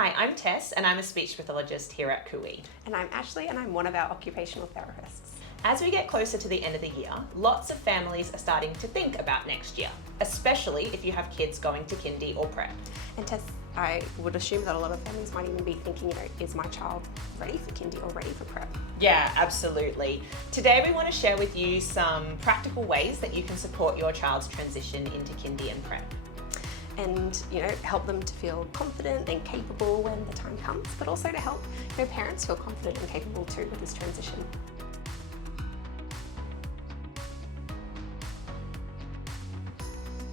Hi, I'm Tess and I'm a speech pathologist here at CUI. And I'm Ashley and I'm one of our occupational therapists. As we get closer to the end of the year, lots of families are starting to think about next year, especially if you have kids going to kindy or prep. And Tess, I would assume that a lot of families might even be thinking, is my child ready for kindy or ready for prep? Yeah, absolutely. Today we want to share with you some practical ways that you can support your child's transition into kindy and prep. And help them to feel confident and capable when the time comes, but also to help parents feel confident and capable too with this transition.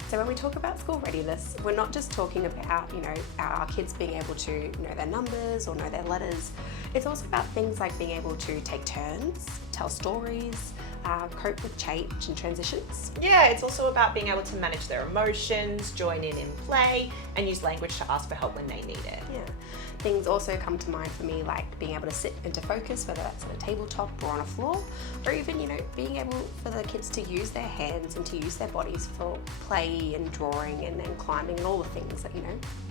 So when we talk about school readiness, we're not just talking about, our kids being able to know their numbers or know their letters. It's also about things like being able to take turns, tell stories, cope with change and transitions. Yeah, it's also about being able to manage their emotions, join in play, and use language to ask for help when they need it. Yeah. Things also come to mind for me, like being able to sit and to focus, whether that's at a tabletop or on a floor, or even, being able for the kids to use their hands and to use their bodies for play and drawing and climbing and all the things that,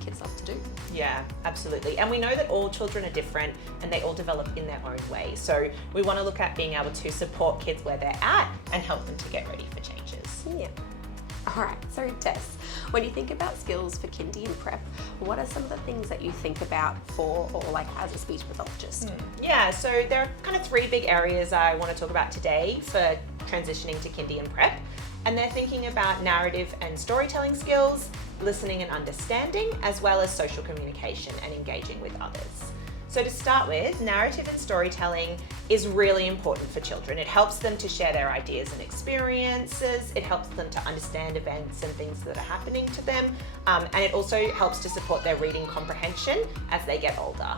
kids love to do. Yeah, absolutely. And we know that all children are different and they all develop in their own way. So we want to look at being able to support kids where they're at and help them to get ready for changes. Yeah. All right, so Tess, when you think about skills for kindy and prep, what are some of the things that you think about as a speech pathologist? Yeah, so there are kind of three big areas I want to talk about today for transitioning to kindy and prep. And they're thinking about narrative and storytelling skills, listening and understanding, as well as social communication and engaging with others. So to start with, narrative and storytelling is really important for children. It helps them to share their ideas and experiences. It helps them to understand events and things that are happening to them. And it also helps to support their reading comprehension as they get older.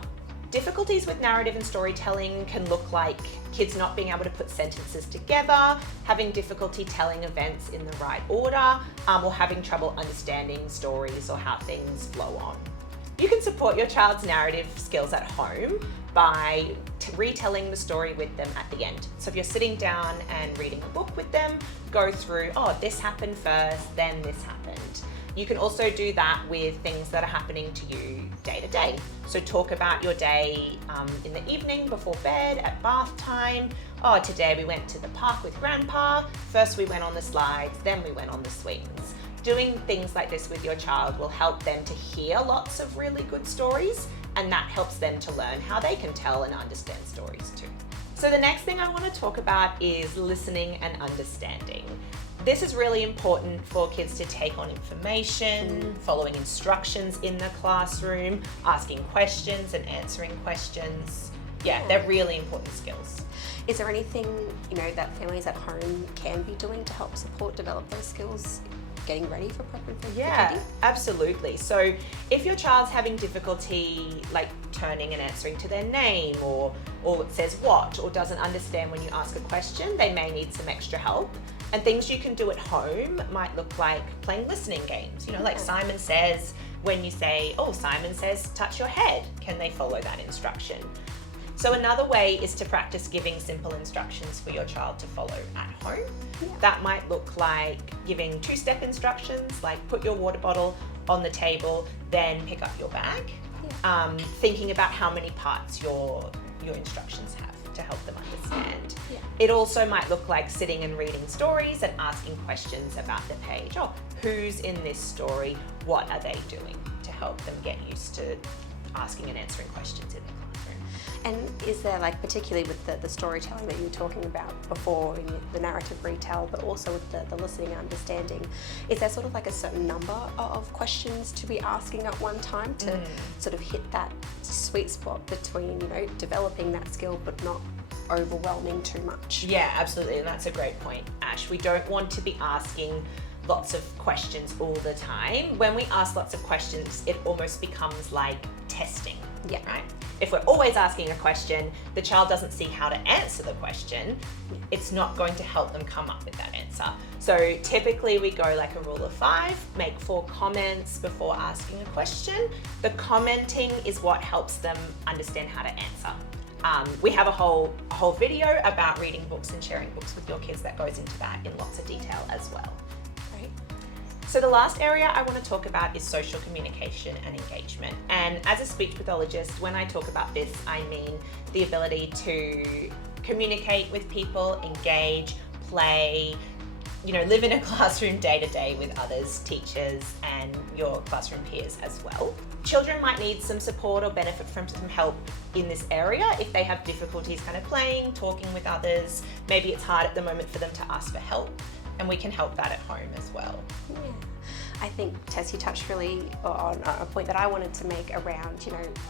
Difficulties with narrative and storytelling can look like kids not being able to put sentences together, having difficulty telling events in the right order, or having trouble understanding stories or how things flow on. You can support your child's narrative skills at home by retelling the story with them at the end. So if you're sitting down and reading a book with them, go through, this happened first, then this happened. You can also do that with things that are happening to you day to day. So talk about your day in the evening before bed, at bath time. Today we went to the park with Grandpa. First we went on the slides, then we went on the swings. Doing things like this with your child will help them to hear lots of really good stories, and that helps them to learn how they can tell and understand stories too. So the next thing I want to talk about is listening and understanding. This is really important for kids to take on information, following instructions in the classroom, asking questions and answering questions. Yeah, they're really important skills. Is there anything, that families at home can be doing to help develop those skills getting ready for prep and for kindy? Absolutely. So if your child's having difficulty like turning and answering to their name or it says what or doesn't understand when you ask a question, they may need some extra help. And things you can do at home might look like playing listening games, like Simon Says. When you say, Simon says, touch your head, can they follow that instruction? So another way is to practice giving simple instructions for your child to follow at home. Yeah. That might look like giving two-step instructions, like put your water bottle on the table, then pick up your bag. Yeah. Thinking about how many parts your instructions have to help them understand. Yeah. It also might look like sitting and reading stories and asking questions about the page. Who's in this story? What are they doing? To help them get used to asking and answering questions in the classroom. And is there, particularly with the storytelling that you were talking about before, in the narrative retell, but also with the listening and understanding, is there sort of a certain number of questions to be asking at one time to sort of hit that sweet spot between, developing that skill but not overwhelming too much? Yeah, absolutely. And that's a great point, Ash. We don't want to be asking lots of questions all the time. When we ask lots of questions, it almost becomes like testing. Yeah. Right? If we're always asking a question, the child doesn't see how to answer the question, it's not going to help them come up with that answer. So typically we go like a rule of 5, make 4 comments before asking a question. The commenting is what helps them understand how to answer. We have a whole video about reading books and sharing books with your kids that goes into that in lots of detail as well. Great. So the last area I want to talk about is social communication and engagement. And as a speech pathologist, when I talk about this, I mean the ability to communicate with people, engage, play, live in a classroom day to day with others, teachers, and your classroom peers as well. Children might need some support or benefit from some help in this area if they have difficulties kind of playing, talking with others. Maybe it's hard at the moment for them to ask for help, and we can help that at home as well. Yeah. I think, Tess, you touched really on a point that I wanted to make around,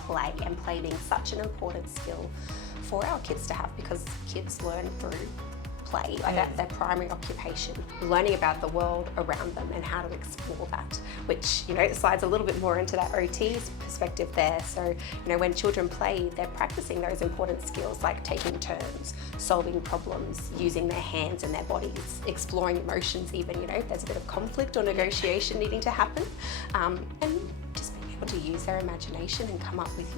play, and play being such an important skill for our kids to have, because kids learn through play, like that's their primary occupation, learning about the world around them and how to explore that, which slides a little bit more into that OT perspective there. So when children play, they're practicing those important skills like taking turns, solving problems, using their hands and their bodies, exploring emotions, even if there's a bit of conflict or negotiation needing to happen, and just being able to use their imagination and come up with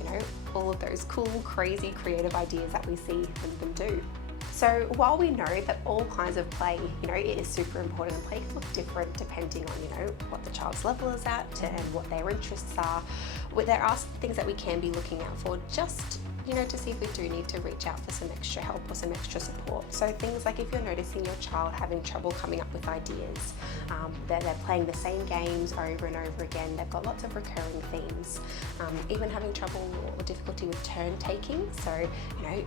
all of those cool, crazy, creative ideas that we see them do. So while we know that all kinds of play, it is super important, and play can look different depending on, what the child's level is at and what their interests are, there are things that we can be looking out for just, to see if we do need to reach out for some extra help or some extra support. So things like if you're noticing your child having trouble coming up with ideas, they're playing the same games over and over again, they've got lots of recurring themes, even having trouble or difficulty with turn taking, so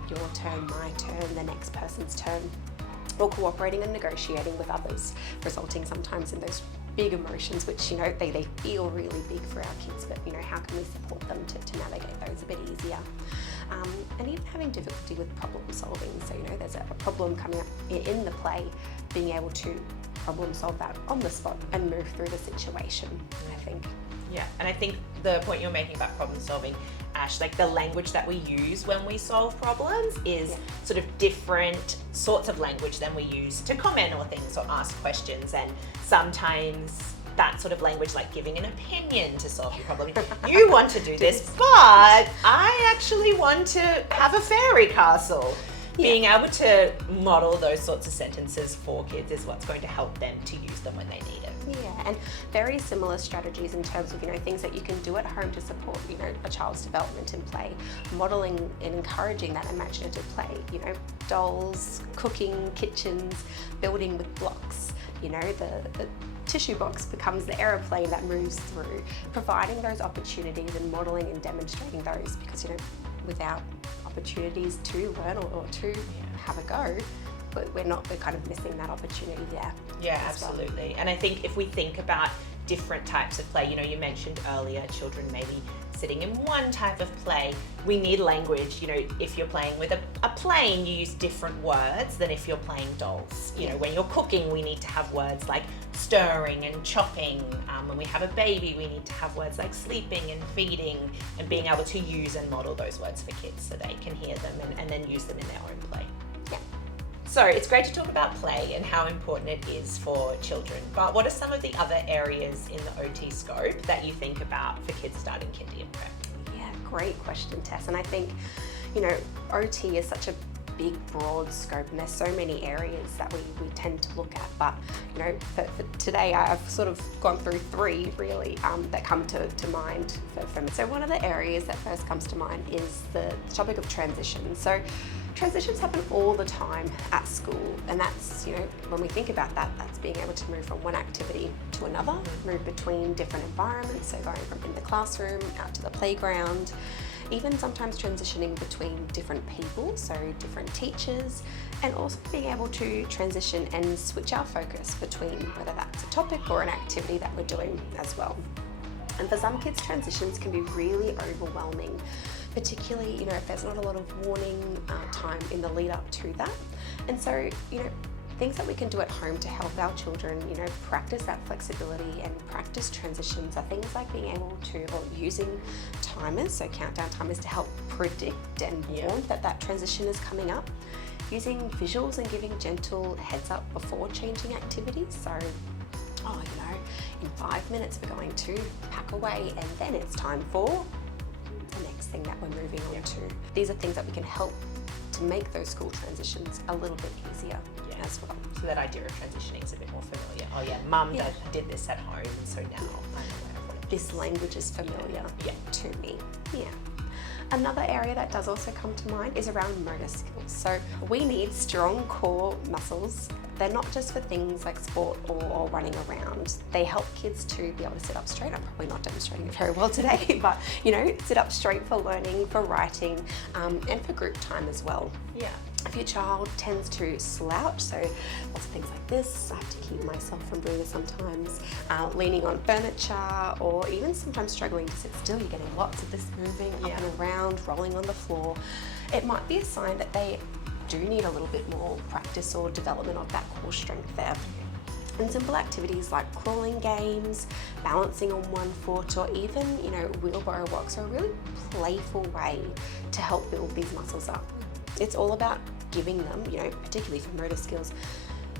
your turn, my turn, the next person's turn, or cooperating and negotiating with others, resulting sometimes in those big emotions which they feel really big for our kids, but how can we support them to navigate those a bit easier, and even having difficulty with problem solving. So there's a problem coming up in the play, being able to problem solve that on the spot and move through the situation, I think. Yeah, and I think the point you're making about problem solving, Ash, like the language that we use when we solve problems is sort of different sorts of language than we use to comment or things or ask questions, and sometimes that sort of language, like giving an opinion to solve your problem. You want to do this, but I actually want to have a fairy castle. Being able to model those sorts of sentences for kids is what's going to help them to use them when they need it. Yeah, and very similar strategies in terms of things that you can do at home to support a child's development in play, modeling and encouraging that imaginative play. Dolls, cooking, kitchens, building with blocks. The tissue box becomes the aeroplane that moves through, providing those opportunities and modeling and demonstrating those, because without opportunities to learn or to have a go, but we're kind of missing that opportunity there. Yeah, absolutely. Well. And I think if we think about different types of play, you mentioned earlier children maybe sitting in one type of play. We need language. If you're playing with a plane, you use different words than if you're playing dolls. When you're cooking, we need to have words like stirring and chopping. When we have a baby, we need to have words like sleeping and feeding, and being able to use and model those words for kids so they can hear them and then use them in their own play. Yeah. So it's great to talk about play and how important it is for children, but what are some of the other areas in the OT scope that you think about for kids starting Kindy and Prep? Yeah, great question, Tess. And I think, OT is such a big, broad scope, and there's so many areas that we tend to look at. But, for today, I've sort of gone through three really that come to mind for me. So one of the areas that first comes to mind is the topic of transition. So transitions happen all the time at school, and that's, when we think about that, that's being able to move from one activity to another, move between different environments, so going from in the classroom out to the playground, even sometimes transitioning between different people, so different teachers, and also being able to transition and switch our focus between whether that's a topic or an activity that we're doing as well. And for some kids, transitions can be really overwhelming, particularly, if there's not a lot of warning time in the lead up to that. And so, things that we can do at home to help our children, practice that flexibility and practice transitions are things like being able to, or using timers, so countdown timers to help predict and warn that transition is coming up. Using visuals and giving gentle heads up before changing activities. So, in 5 minutes we're going to pack away, and then it's time for the next thing that we're moving on to. These are things that we can help to make those school transitions a little bit easier. Yeah, as well. So that idea of transitioning is a bit more familiar. Oh yeah, mum did this at home, and so now I'm aware of what it This language is familiar Yeah. to me. Yeah. Another area that does also come to mind is around motor skills. So we need strong core muscles. They're not just for things like sport or running around. They help kids to be able to sit up straight. I'm probably not demonstrating it very well today, but sit up straight for learning, for writing, and for group time as well. Yeah. If your child tends to slouch, so lots of things like this, I have to keep myself from doing this sometimes, leaning on furniture, or even sometimes struggling to sit still, you're getting lots of this moving up and around, rolling on the floor. It might be a sign that they do need a little bit more practice or development of that core strength there. And simple activities like crawling games, balancing on one foot, or even, wheelbarrow walks are a really playful way to help build these muscles up. It's all about giving them, particularly for motor skills,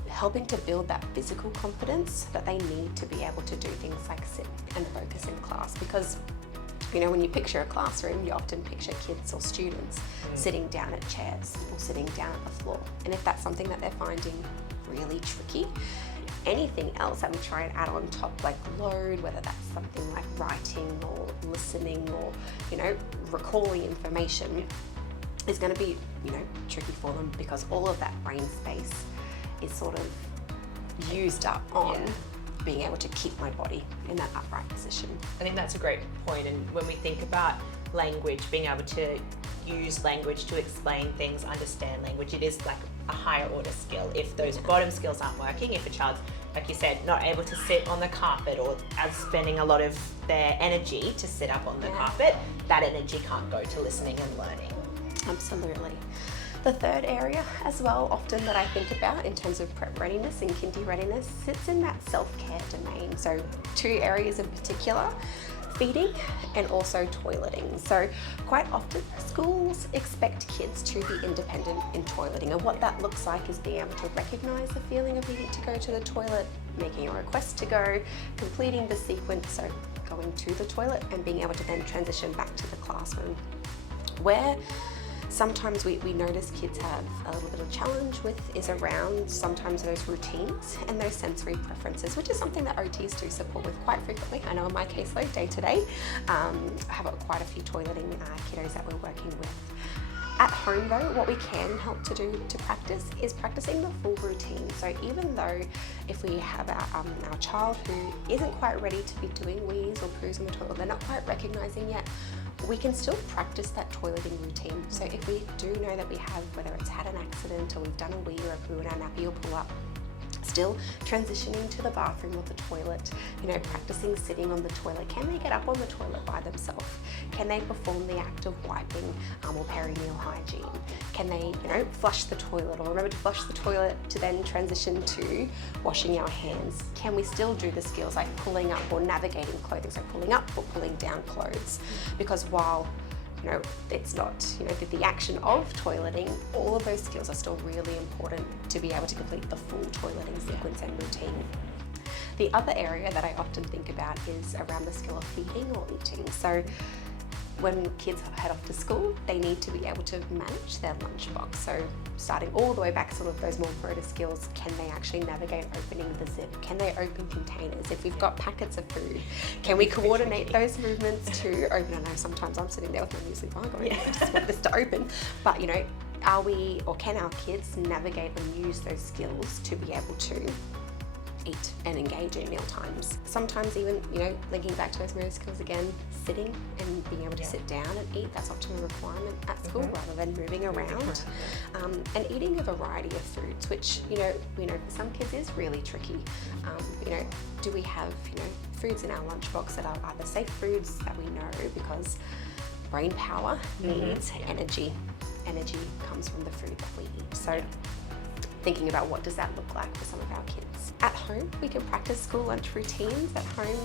helping to build that physical confidence that they need to be able to do things like sit and focus in class. Because, when you picture a classroom, you often picture kids or students sitting down at chairs or sitting down at the floor. And if that's something that they're finding really tricky, anything else that we try and add on top, like load, whether that's something like writing or listening or, recalling information, is going to be, tricky for them, because all of that brain space is sort of used up on being able to keep my body in that upright position. I think that's a great point. And when we think about language, being able to use language to explain things, understand language, it is like a higher order skill. If those bottom skills aren't working, if a child's, like you said, not able to sit on the carpet, or spending a lot of their energy to sit up on the carpet, that energy can't go to listening and learning. Absolutely. The third area as well, often that I think about in terms of prep readiness and kindy readiness, sits in that self-care domain. So 2 areas in particular, feeding and also toileting. So quite often schools expect kids to be independent in toileting, and what that looks like is being able to recognise the feeling of needing to go to the toilet, making a request to go, completing the sequence, so going to the toilet, and being able to then transition back to the classroom. Where sometimes we notice kids have a little bit of challenge with is around sometimes those routines and those sensory preferences, which is something that OTs do support with quite frequently. I know in my caseload day to day, I have quite a few toileting kiddos that we're working with. At home though, what we can help to do to practice is practicing the full routine. So even though if we have our child who isn't quite ready to be doing wheeze or poos in the toilet, they're not quite recognising yet, we can still practice that toileting routine. So if we do know that we have, whether it's had an accident or we've done a wee or a poo in our nappy or pull up, still transitioning to the bathroom or the toilet, practicing sitting on the toilet. Can they get up on the toilet by themselves? Can they perform the act of wiping or perineal hygiene? Can they, flush the toilet, or remember to flush the toilet to then transition to washing our hands? Can we still do the skills like pulling up or navigating clothing, so pulling up or pulling down clothes? Because while it's not, the action of toileting, all of those skills are still really important to be able to complete the full toileting sequence and routine. The other area that I often think about is around the skill of feeding or eating. So when kids head off to school, they need to be able to manage their lunchbox. So starting all the way back, sort of those more motor skills, can they actually navigate opening the zip? Can they open containers? If we've got packets of food, can we coordinate those movements to open? I know sometimes I'm sitting there with my muesli bar going, I just want this to open. But are we, or can our kids navigate and use those skills to be able to eat and engage in meal times? Sometimes even, linking back to those motor skills again, sitting and being able to sit down and eat, that's often a requirement at school rather than moving around. And eating a variety of foods, which, we know for some kids is really tricky. Do we have, foods in our lunchbox that are either safe foods that we know, because brain power needs energy. Energy comes from the food that we eat. So thinking about what does that look like for some of our kids. At home, we can practice school lunch routines. At home,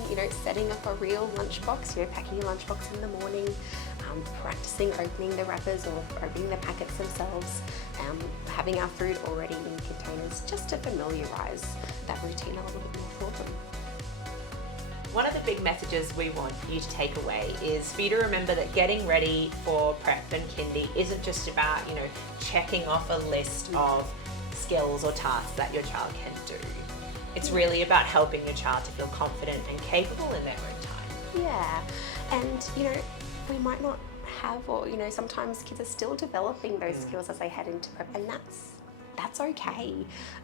setting up a real lunchbox, packing your lunchbox in the morning, practicing opening the wrappers or opening the packets themselves, having our food already in containers, just to familiarise that routine a little bit more for them. One of the big messages we want you to take away is for you to remember that getting ready for prep and kindy isn't just about, checking off a list of skills or tasks that your child can do. It's really about helping your child to feel confident and capable in their own time. Yeah, and we might not have, or sometimes kids are still developing those skills as they head into prep, and that's okay.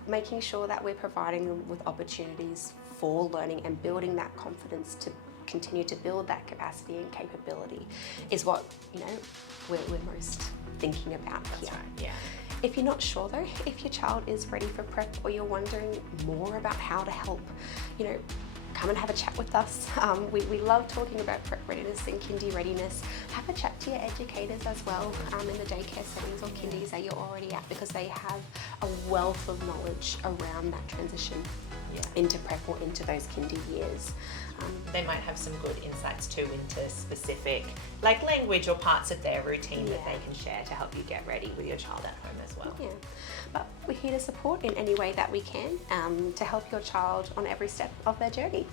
Making sure that we're providing them with opportunities for learning and building that confidence to continue to build that capacity and capability is what we're most thinking about here. That's right, yeah. If you're not sure though, if your child is ready for prep or you're wondering more about how to help, come and have a chat with us. We love talking about prep readiness and kindy readiness. Have a chat to your educators as well in the daycare settings or kindies that you're already at, because they have a wealth of knowledge around that transition into prep or into those kindy years. They might have some good insights too into specific language or parts of their routine that they can share to help you get ready with your child at home as well. Yeah, but we're here to support in any way that we can to help your child on every step of their journey.